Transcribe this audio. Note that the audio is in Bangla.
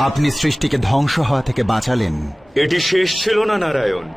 আপনি সৃষ্টিকে ধ্বংস হওয়া থেকে বাঁচালেন। এটি শেষ ছিল না নারায়ণ।